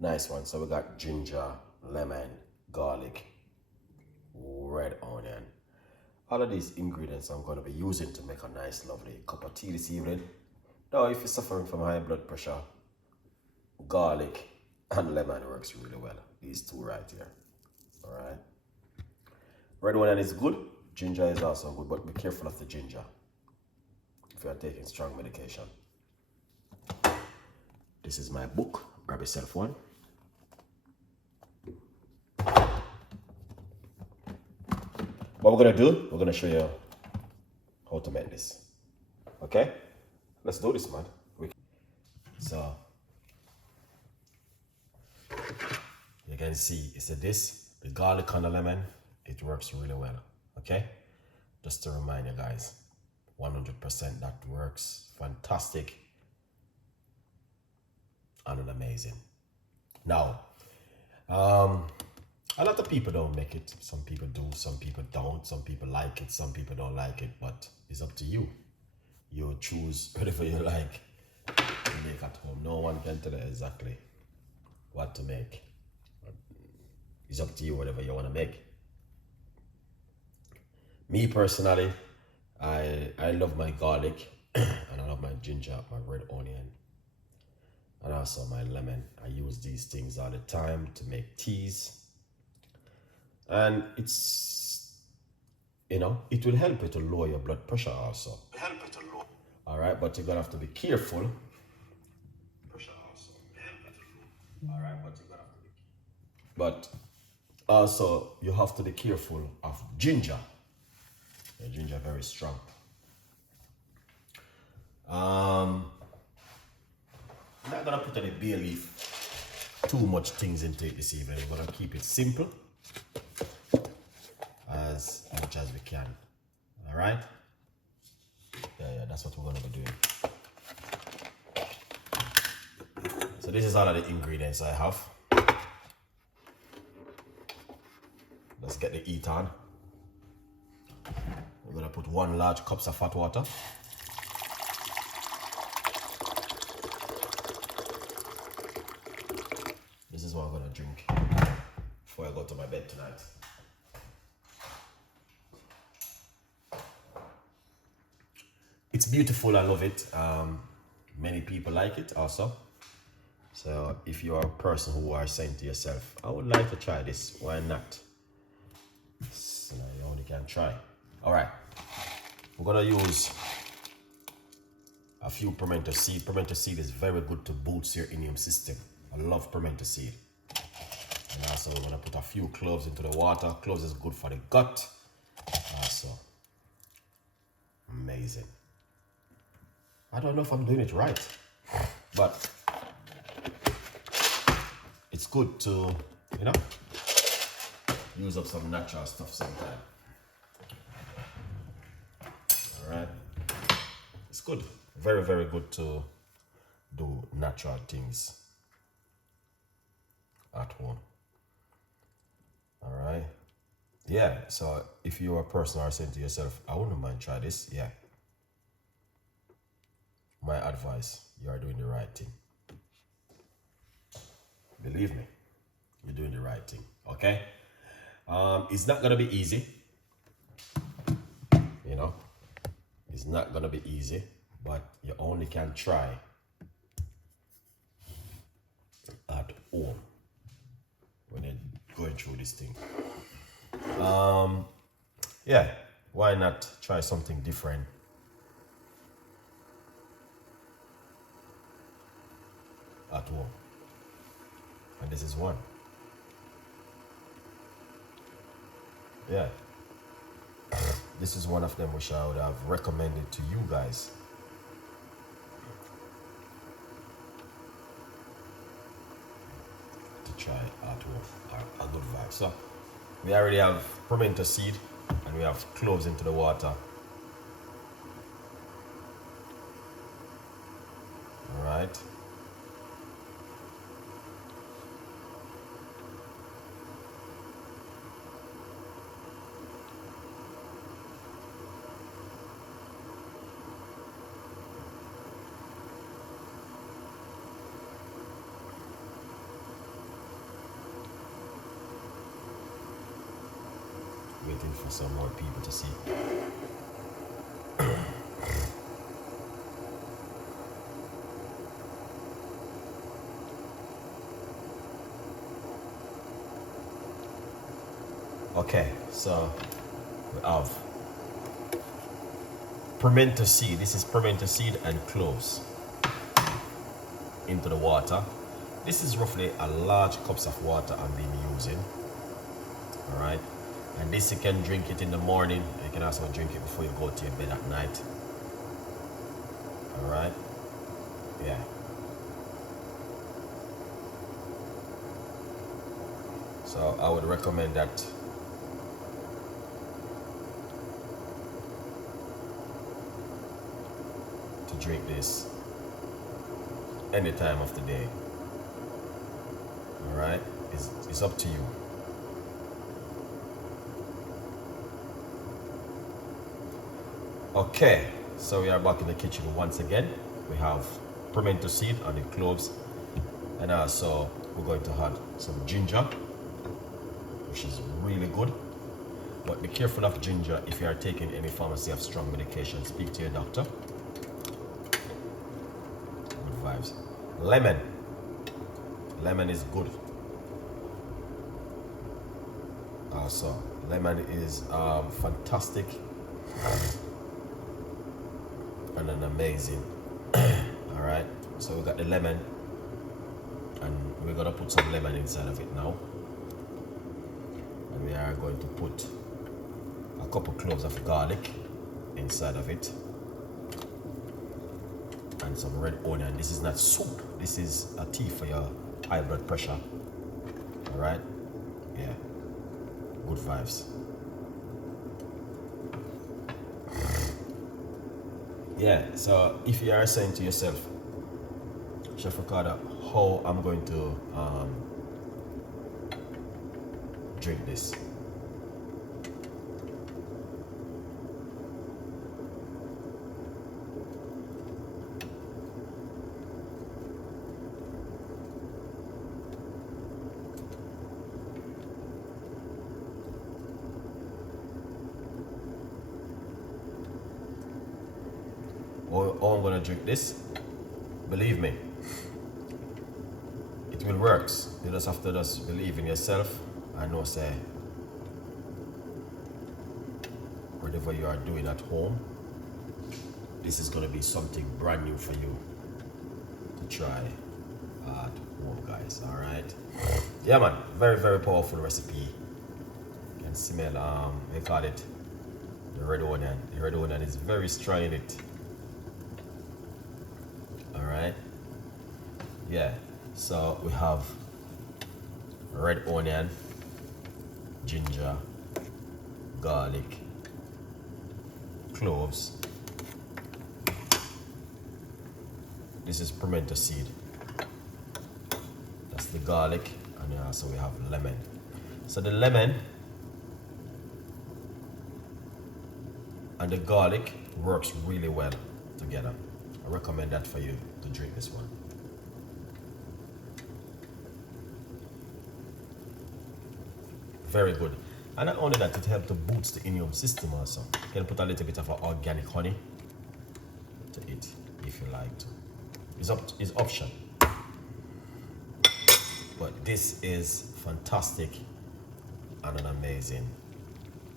Nice one. So we got ginger, lemon, garlic, red onion. All of these ingredients I'm going to be using to make a nice lovely cup of tea this evening. Now if you're suffering from high blood pressure, garlic and lemon works really well. These two right here. Alright. Red onion is good. Ginger is also good, but be careful of the ginger if you are taking strong medication. This is my book. Grab yourself one. What we're going to do, we're going to show you how to make this. Okay? Let's do this, man. So, you can see, it's this, the garlic and the lemon, it works really well. Okay? Just to remind you guys, 100% that works fantastic and amazing. Now, a lot of people don't make it. Some people do, some people don't. Some people like it, some people don't like it, but it's up to you. You choose whatever you like to make at home. No one can tell you exactly what to make. It's up to you, whatever you want to make. Me personally, I love my garlic and I love my ginger, my red onion, and also my lemon. I use these things all the time to make teas. And it's, it will help you to lower your blood pressure also. All right, but you're gonna have to be careful. But also you have to be careful of ginger. The ginger very strong. I'm not gonna put any bay leaf, too much things into it this evening. We're gonna keep it simple as much as we can. All right? Yeah, that's what we're gonna be doing. So this is all of the ingredients I have. Let's get the heat on. We're gonna put 1 large cup of hot water. This is what I'm gonna drink before I go to my bed tonight. It's beautiful, I love it. Many people like it also. So if you are a person who are saying to yourself, I would like to try this, why not? So you only can try. All right, we're gonna use a few pimento seed. Pimento seed is very good to boost your immune system. I love pimento seed. And also we're gonna put a few cloves into the water. Cloves is good for the gut. Also, amazing. I don't know if I'm doing it right, but it's good to, use up some natural stuff sometime. All right, it's good, very, very good to do natural things at home. All right, yeah. So if you're a person who are saying to yourself, I wouldn't mind try this, yeah. My advice, you are doing the right thing. Believe me, you're doing the right thing, okay? It's not gonna be easy, it's not gonna be easy, but you only can try at home when you're going through this thing. Yeah, why not try something different? At home. And this is one. Yeah. This is one of them which I would have recommended to you guys. To try at home. A good vibe. So we already have pimento seed and we have cloves into the water. Alright. waiting for some more people to see. Okay, so we have pimento seed. This is pimento seed and cloves into the water. This is roughly a large cups of water I'm being using. All right, and this you can drink it in the morning. You can also drink it before you go to your bed at night. All right, yeah. So I would recommend that. To drink this any time of the day. All right, it's up to you. Okay, so we are back in the kitchen once again. We have pimento seed and the cloves, and also we're going to add some ginger, which is really good. But be careful of ginger if you are taking any pharmacy of strong medication. Speak to your doctor. Good vibes. Lemon. Lemon is good. Also, lemon is fantastic and an amazing. All right, so we got the lemon, and we're gonna put some lemon inside of it now, and we are going to put a couple cloves of garlic inside of it, and some red onion. This is not soup, this is a tea for your high blood pressure. All right, yeah, good vibes. Yeah, so if you are saying to yourself, Chef Ricardo, how I'm going to drink this? Or I'm gonna drink this. Believe me, it will work. You just have to just believe in yourself and know, say, whatever you are doing at home, this is gonna be something brand new for you to try at home, guys. All right. Yeah, man. Very, very powerful recipe. You can smell they call it the red onion. The red onion is very strong in it. Alright, yeah, so we have red onion, ginger, garlic, cloves. This is pimento seed. That's the garlic, and also we have lemon. So the lemon and the garlic works really well together. I recommend that for you to drink this one. Very good. And not only that, it helps to boost the immune system also. You can put a little bit of organic honey to it if you like to. It's option. But this is fantastic and an amazing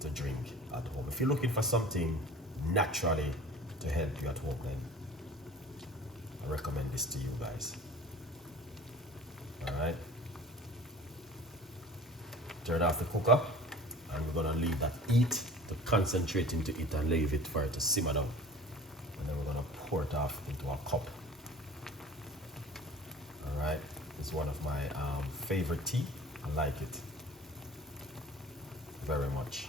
to drink at home. If you're looking for something naturally to help you at home, then I recommend this to you guys. All right. Turn off the cooker, and we're gonna leave that heat to concentrate into it and leave it for it to simmer down. And then we're gonna pour it off into a cup. All right. It's one of my favorite tea. I like it very much.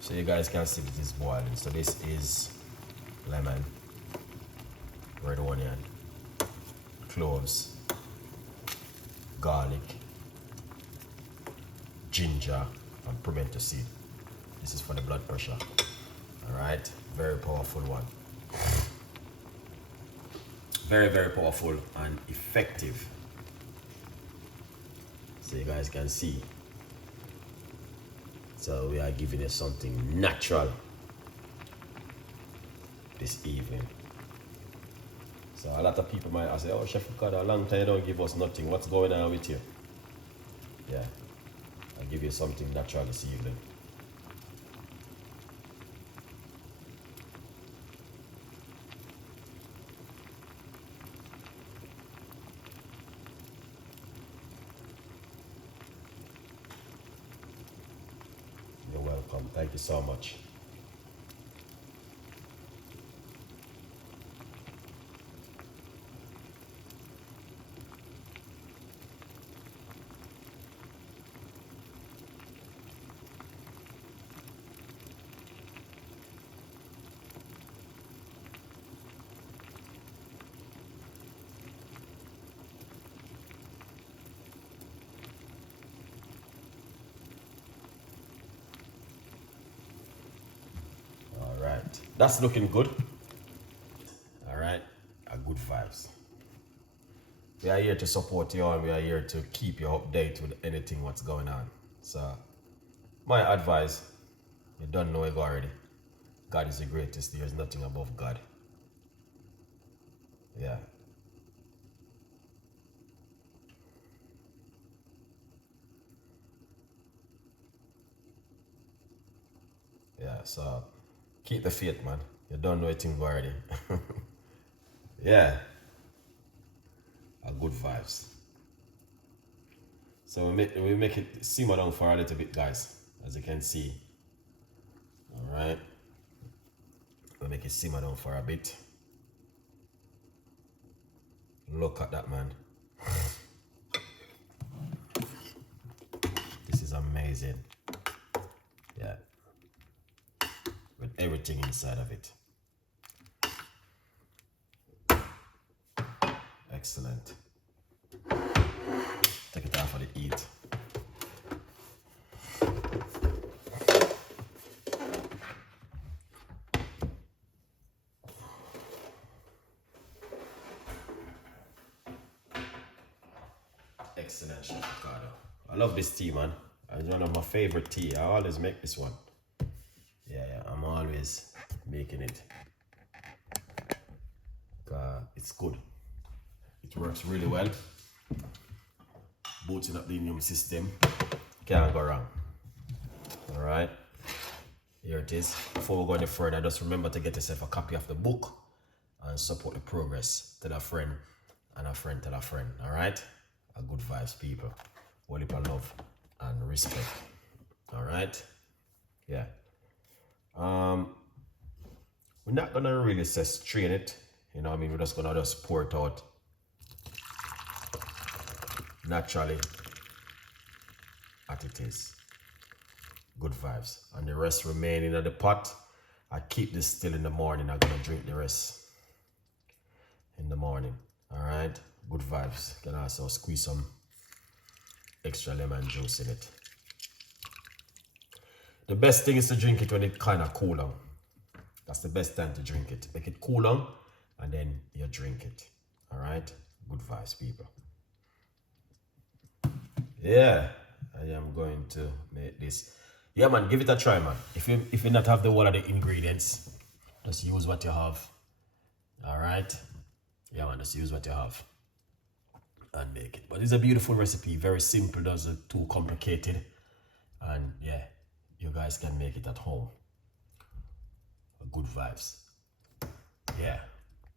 So you guys can see that it's boiling. So this is lemon, red onion, cloves, garlic, ginger, and pimento seed. This is for the blood pressure. All right, very powerful one. Very, very powerful and effective. So you guys can see. So we are giving you something natural this evening. So a lot of people might say, oh, Chef Ricardo, a long time you don't give us nothing. What's going on with you? Yeah, I'll give you something natural this evening. You're welcome. Thank you so much. All right, that's looking good. All right, good vibes. We are here to support you and we are here to keep you updated with anything what's going on. So my advice, you don't know it already. God is the greatest. There's nothing above God. Yeah. Yeah, so keep the faith, man. You don't know anything already. Yeah. Good vibes. So we make it simmer down for a little bit, guys, as you can see. All right. We'll make it simmer down for a bit. Look at that, man. This is amazing. Yeah. With everything inside of it. Excellent. Take it off of the heat. Excellent, Chef Ricardo. I love this tea, man. It's one of my favorite tea. I always make this one. Yeah, I'm always making it. It's good. It works really well. Boosting up the immune system. Can't go wrong. All right. Here it is. Before we go any further, just remember to get yourself a copy of the book and support the progress. Tell a friend and a friend tell a friend. All right. A good vibes, people. Whole heap of love and respect. All right. Yeah. We're not gonna really say strain it. You know what I mean? We're just gonna just pour it out naturally as it is. Good vibes. And the rest remaining in the pot. I keep this still in the morning. I'm gonna drink the rest in the morning. All right. Good vibes. Can also squeeze some extra lemon juice in it. The best thing is to drink it when it kind of cool down. That's the best time to drink it. Make it cool down and then you drink it. All right. Good vibes, people. Yeah, I am going to make this. Yeah, man, give it a try, man. If you not have the whole of the ingredients, just use what you have. All right. Yeah, man, just use what you have and make it. But it's a beautiful recipe, very simple, doesn't too complicated. And yeah, you guys can make it at home. Good vibes. Yeah.